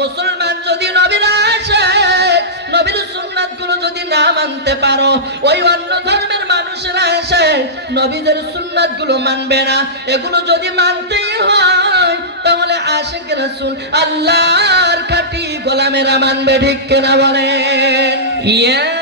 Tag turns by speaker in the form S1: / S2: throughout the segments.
S1: মুসলমান যদি নবীর আসে, নবীর সুন্নাতগুলো যদি না মানতে পারো, ওই অন্য ধর্মের মানুষেরা এসে নবীদের সুন্নাতগুলো মানবে না। এগুলো যদি মানতেই হয়, তাহলে আশেক রাসূল আল্লাহর খাঁটি গোলামেরা মানবে, ঠিক কেনা বলেন? ইয়া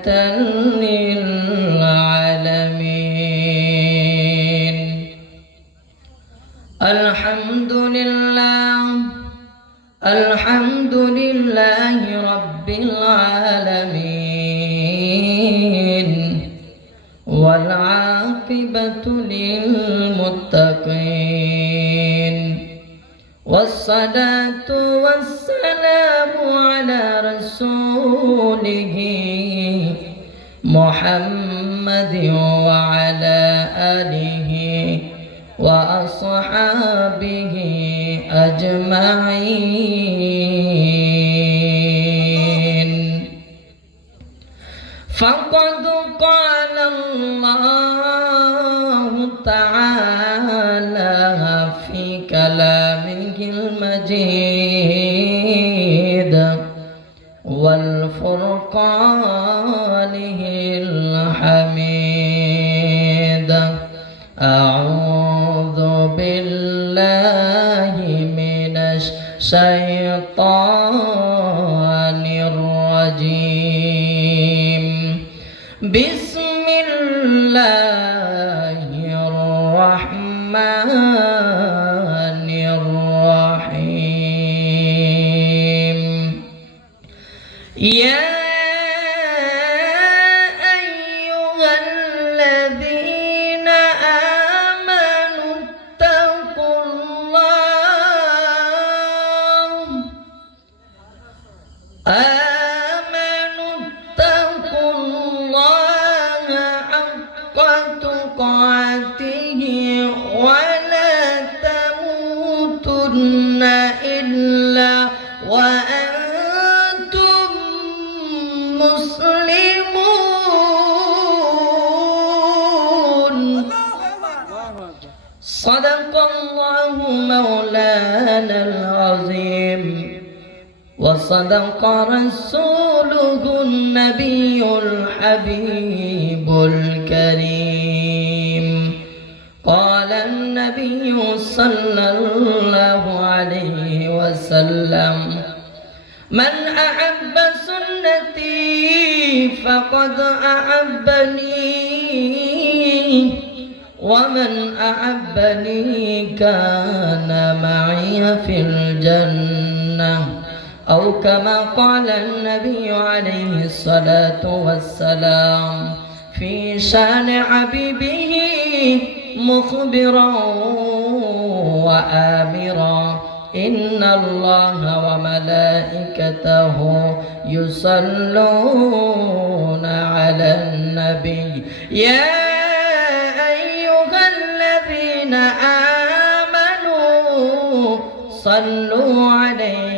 S1: தன்னில் محمد وعلى آله وأصحابه أجمعين. فقد قال الله تعالى في كلامه المجيد والفرقانه يا أيها الذين آمنوا اتقوا الله آمنوا اتقوا الله حق تقاته ولا تموتن وصدق رسوله النبي الحبيب الكريم. قال النبي صلى الله عليه وسلم من أحب سنتي فقد أحبني ومن أحبني كان معي في الجنة. أو كما قال النبي عليه الصلاة والسلام في شأن حبيبه مخبرا وآمرا إن الله وملائكته يصلون على النبي. يا أيها الذين آمنوا صلوا عليه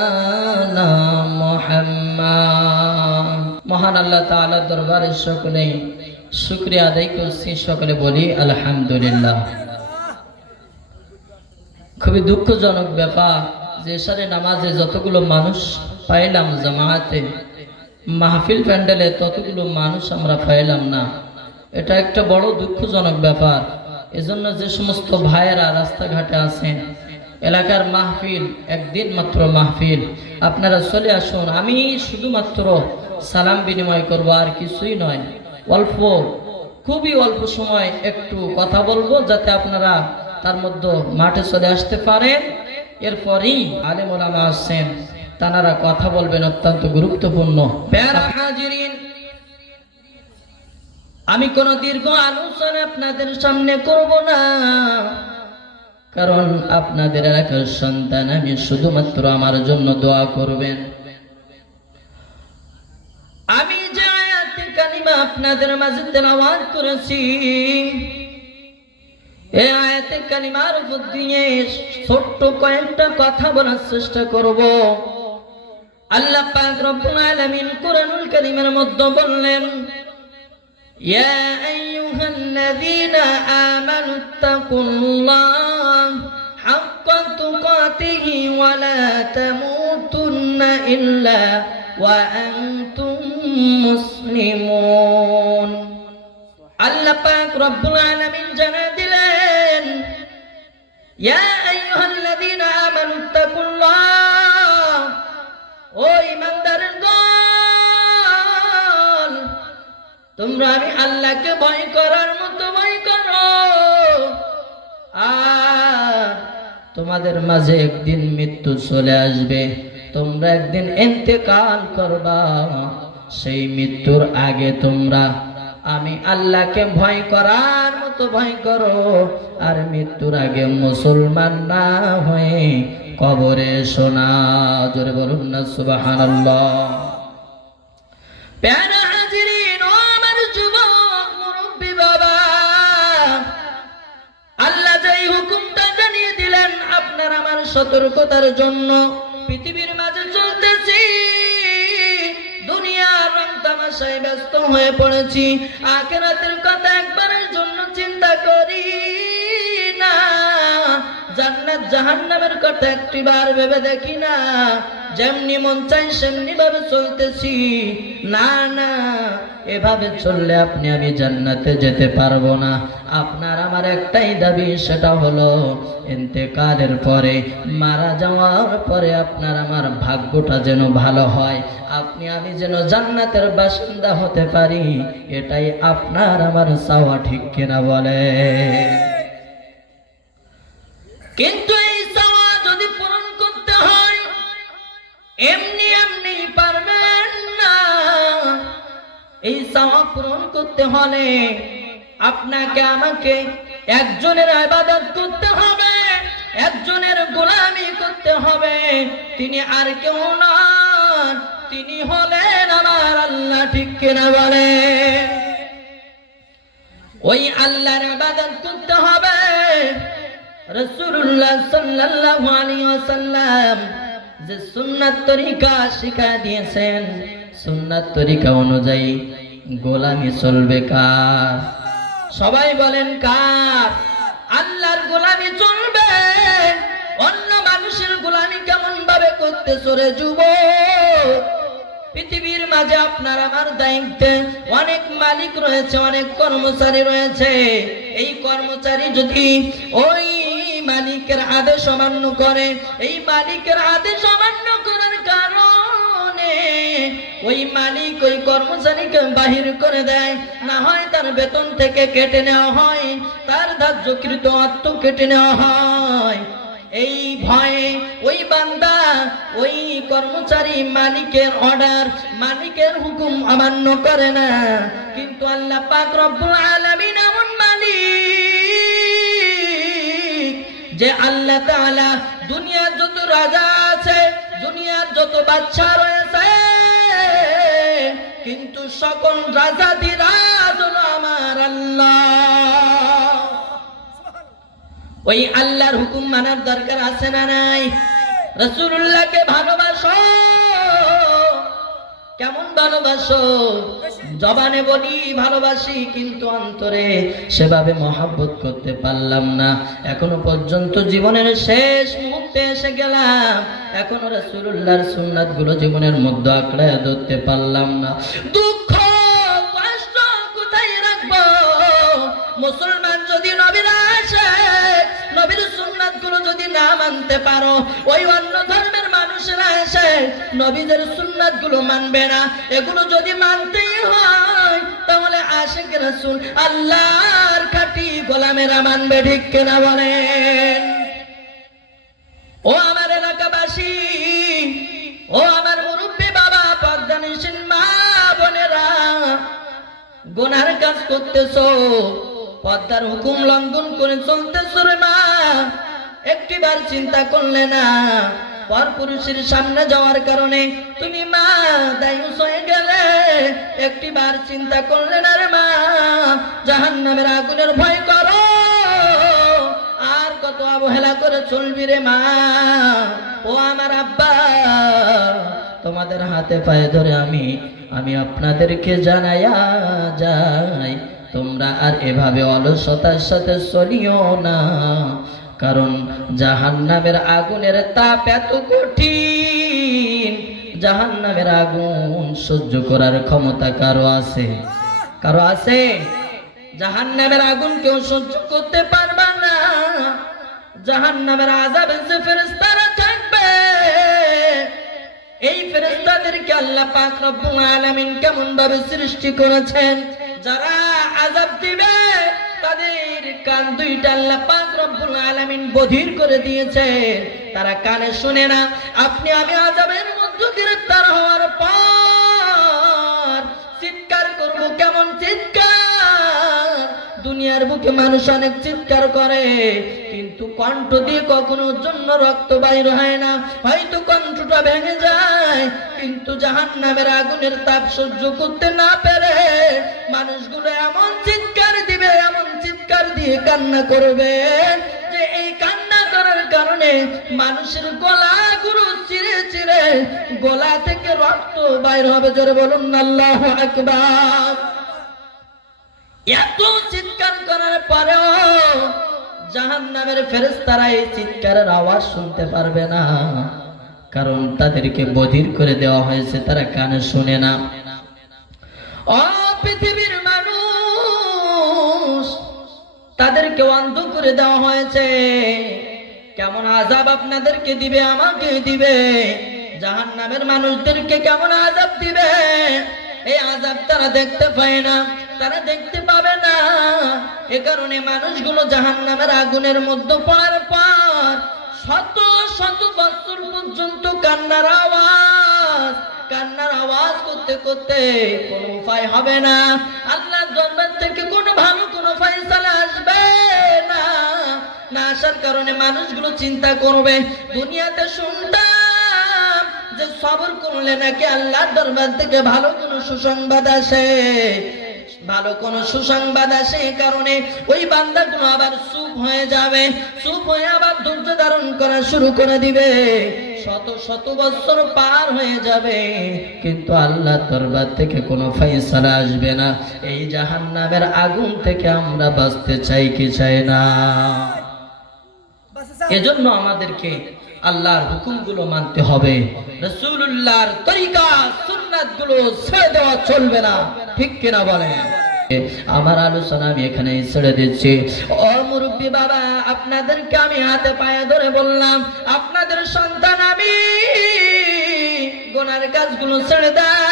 S1: মহান আল্লাহ তাআলা দরবারে সকলে শুকরিয়া আদায় করছি। সকলে বলি আলহামদুলিল্লাহ। খুবই দুঃখজনক ব্যাপার যে সারে নামাজে যতগুলো মানুষ পাইলাম জামাতে মাহফিল প্যান্ডেলে ততগুলো মানুষ আমরা পাইলাম না। এটা একটা বড় দুঃখজনক ব্যাপার। এজন্য যে সমস্ত ভাইয়েরা রাস্তাঘাটে আছেন এলাকার মাহফিল, একদিন মাত্র মাহফিল। আপনারা চলে আসুন, আমি শুধুমাত্র সালাম বিনিময় করব, আর কিছুই নয়। অল্প, খুবই অল্প সময় একটু কথা বলব, যাতে আপনারা তার মধ্যে মাঠে চলে আসতে পারেন। এরপরই আলেম ওলামা আসছেন তানারা কথা বলবেন, অত্যন্ত গুরুত্বপূর্ণ। আমি কোন দীর্ঘ আলোচনা আপনাদের সামনে করব না। কারণ আপনাদের এলাকার সন্তান আমি শুধুমাত্র আমার জন্য দোয়া করবেন। আমি যে আয়াতে কালিমা আপনাদের মাঝে তেলাওয়াত করেছি এই আয়াতে কালিমার উপর দিয়ে ছোট্ট কয়েকটা কথা বলার চেষ্টা করব। আল্লাহ পাক রব্বুল আলামিন কোরআনুল কারীমের মধ্যে বললেন, ইয়া আইয়ুহাল্লাযীনা আমানু তাকুল্লাহ। হাক্কা লা তামুতুন্না ইল্লা ওয়া আনতুম মুসলিমুন আল্লাহ পাক রব্বুল আলামিন জানা দিলেন, ইয়া আইয়ুহাল্লাযীনা আমানু তাকুল্লাহ, ও ইমানদারের দল তোমরা আমি আল্লাহকে ভয় করার মতো ভয় করো। আর তোমাদের মাঝে একদিন মৃত্যু চলে আসবে। তোমরা একদিন এতেকাল করবা। সেই মৃত্যুর আগে তোমরা, আমি আল্লাহকে ভয় করার মতো ভয় করো। আর মৃত্যুর আগে মুসলমান না হয়ে কবরে শোনা। জোরে বলুন না, সুবহানাল্লাহ। সতর্কতার জন্য পৃথিবীর মাঝে চলতেছি। দুনিয়ার রং তামাশায় ব্যস্ত হয়ে পড়েছি। আখেরাতের কথা একবারের জন্য চিন্তা করি না। জান্নাত জাহান্নামের কথা একটিবার ভেবে দেখি না। যেমনি মন চাই সেমনি ভাবে চলতেছি। না না, এভাবে চললে আপনি, আমি জান্নাতে যেতে পারব না। আপনার আমার একটাই দাবি, সেটা হলো ইন্তেকালের পরে, মারা যাওয়ার পরে আপনার আমার ভাগ্যটা যেন ভালো হয়। আপনি, আমি যেন জান্নাতের বাসিন্দা হতে পারি, এটাই আপনার আমার চাওয়া, ঠিক কিনা বলে? কিন্তু এমনি এমনি পারবেন না। এই চাওয়া পূরণ করতে হলে আপনাকে আমাকে একজনের আবাদত করতে হবে, একজনের গোলামি করতে হবে। তিনি আর কেউ নন, তিনি হলেন আমার আল্লাহ, ঠিক কিনা বলে? ওই আল্লাহর আবাদত করতে হবে। রসুল্লাহ সাল্লাল্লাহু আলাইহি ওয়াসাল্লাম যে সুন্নাত তরিকা শিখা দিয়েছেন, সুন্নাত তরিকা অনুযায়ী গোলামি চলবে কার? সবাই বলেন কার? আল্লাহর গোলামি চলবে, অন্য মানুষের গোলামি কেমন ভাবে করতে সরে যুব? পৃথিবীর মাঝে আপনার আমার দায়িত্বে অনেক মালিক রয়েছে, অনেক কর্মচারী রয়েছে। এই কর্মচারী যদি ওই মালিকের আদেশ অমান্য করে। এই মালিকের আদেশ অমান্য করার কারণে ওই মালিক ওই কর্মচারীকে বাহির করে দেয়। না হয় তার বেতন থেকে কেটে নেওয়া হয়, তার ধার্যকৃত অর্থ কেটে নেওয়া হয়। এই ভয়ে ওই বান্দা, ওই কর্মচারী মালিকের অর্ডার, মালিকের হুকুম অমান্য করে না। কিন্তু আল্লাহ পাক রব্বুল আলামিন যে আল্লাহ তাআলা দুনিয়ার যত রাজা আছে, দুনিয়ার যত বাচ্চা রয়েছে, কিন্তু সকল রাজা দিরাজ আমার আল্লাহ। ওই আল্লাহর হুকুম মানার দরকার আছে না নাই? রসুল্লাহকে ভালোবাসো। কেমন ভালোবাসো? জবানে বলি, ভালোবাসি, কিন্তু অন্তরে সেভাবে মহাব্বত করতে পারলাম না। এখনও পর্যন্ত জীবনের শেষ মুহূর্তে এসে গেলাম। এখনও রসুল্লাহর সুন্নাতগুলো জীবনের মধ্যে আঁকড়ায় ধরতে পারলাম না। দুঃখ, কষ্ট কোথায় রাখব? মুসলমান যদি নবীর আসে, নবীর সুন্নাতগুলো যদি না মানতে পারো, ওই অন্য মানুষেরা এসে নবীদের সুন্নাতগুলো মানবে না। এগুলো যদি মানতেই হয়, তাহলে আশেক রাসূল আল্লাহর খাঁটি গোলামেরা মানবে, ঠিক কেনা বলেন? ও আমার এলাকাবাসী, ও আমার মুরব্বী বাবা, পর্দানিসীন মা বোনেরা, গোনার কাজ করতেছো পদ্মার হুকুম লঙ্ঘন করে চলতেছো রে মা, একটিবার চিন্তা করলে না পর পুরুষের সামনে যাওয়ার কারণে তুমি মা দায়ুস হয়ে গেলে। একটি বার চিন্তা করলে না রে মা, জাহান্নামের আগুনের ভয় করো। আর কত অবহেলা করে চলবি রে মা। ও আমার আব্বা, তোমাদের হাতে পায়ে ধরে আমি আমি আপনাদেরকে জানাইয়া যাই। তোমরা আর এভাবে অলসতার সাথে চলিও না। কারণ জাহান্নামের আগুনের তাপ এত কঠিন, জাহান্নামের আগুন সহ্য করার ক্ষমতা কারও আছে? কারও আছে? জাহান্নামের আগুন কেউ সহ্য করতে পারবে না। জাহান্নামের আযাবে যে ফেরেশতারা থাকবে এই ফেরেশতাদেরকে আল্লাহ পাক রব্বুল আলামিন কেমন ভাবে সৃষ্টি করেছেন? যারা আযাব দিবে তাদের কান দুইটা আল্লাহ পাক রব্বুল আলামিন বধির করে দিয়েছেন। তারা কানে শুনে না, আপনি আমি আযাবের মধ্যে গ্রেফতার হওয়ার পর চিৎকার করব, কেমন চিৎকার? দুনিয়ার বুকে মানুষ অনেক চিৎকার করে, কিন্তু কণ্ঠ দিয়ে কখনো জন্য রক্ত বাইর হয় না। হয়তো কণ্ঠটা ভেঙে যায়, কিন্তু জাহান নামের আগুনের তাপ সহ্য করতে না পেরে মানুষগুলো এমন চিৎকার দিবে, এমন দিয়ে কান্না করবে যে এই কান্না করার কারণে মানুষের গলাগুলো চিরে চিরে গলা থেকে রক্ত বাইর হবে। জোরে বলুন, আল্লাহ আকবার। এত চিৎকার করার পরেও জাহান নামের ফেরেস্তারা এই চিৎকারের আওয়াজ শুনতে পারবে না। কারণ তাদেরকে বধির করে দেওয়া হয়েছে, তারা কানে শুনে না। ও তাদেরকে অন্ধ করে দেওয়া হয়েছে। কেমন আজাব আপনাদেরকে দিবে, আমাকে দিবে? জাহান নামের মানুষদেরকে কেমন আজাব দিবে? এই আজাব তারা দেখতে পায় না, তারা দেখতে পাবে না। এ কারণে মানুষগুলো জাহান নামের আগুনের মধ্যে পড়ার পর শত শত বছর পর্যন্ত কান্নার আওয়াজ কান্নার আওয়াজ করতে করতে কোনো উপায় হবে না। আল্লাহর জন্মের থেকে কোনো ভালো আসার কারণে মানুষগুলো চিন্তা করবে, দুনিয়াতে শুনতাম যে সবর করলে নাকি আল্লাহর দরবার থেকে ভালো কোনো সুসংবাদ আসে। ভালো কোন সুসংবাদ আসে কারণে ওই বান্দাগুলো আবার চুপ হয়ে যাবে, চুপ হয়ে আবার ধৈর্য ধারণ করা শুরু করে দিবে। শত শত বছর পার হয়ে যাবে, কিন্তু আল্লাহ দরবার থেকে কোনো ফয়সালা আসবে না। এই জাহান্নামের আগুন থেকে আমরা বাঁচতে চাই কি চাই না? এজন্য আমাদেরকে আল্লাহর হুকুমগুলো মানতে হবে। রসুল্লাহর তরিকা সুন্নাতগুলো ছেড়ে দেওয়া চলবে না। ঠিক কিনা বলেন? আমার আলোচনা আমি এখানে ছেড়ে দিচ্ছি। ও মুরব্বী বাবা, আপনাদেরকে আমি হাতে পায়ে ধরে বললাম, আপনাদের সন্তান আমি। গোনার কাজগুলো ছেড়ে বয়স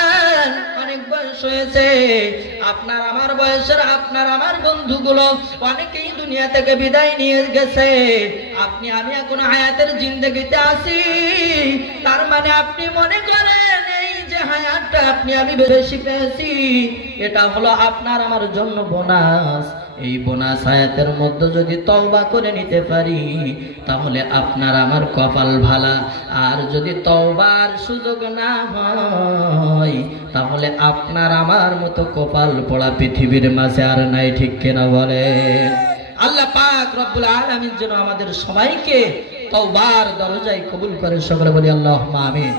S1: হয়েছে, আপনার আমার বয়সের আপনার আমার বন্ধুগুলো অনেকেই দুনিয়া থেকে বিদায় নিয়ে গেছে। আপনি, আমি এখন হায়াতের জিন্দগিতে আছি। তার মানে আপনি মনে করেন এই যে হায়াতটা আপনি, আমি বেশি পেয়েছি। এটা হলো আপনার আমার জন্য বোনাস। এই বোনাস হায়াতের মধ্যে যদি তওবা করে নিতে পারি, তাহলে আপনার আমার কপাল ভালা। আর যদি তওবার সুযোগ না হয়, তাহলে আপনার আমার মতো কপাল পড়া পৃথিবীর মাঝে আর নাই, ঠিক কিনা বলেন আল্লাহ পাক রব্বুল আলামিন যেন আমাদের সবাইকে তওবার দরজায় কবুল করে, সকলে বলি আল্লাহুম্মা আমিন।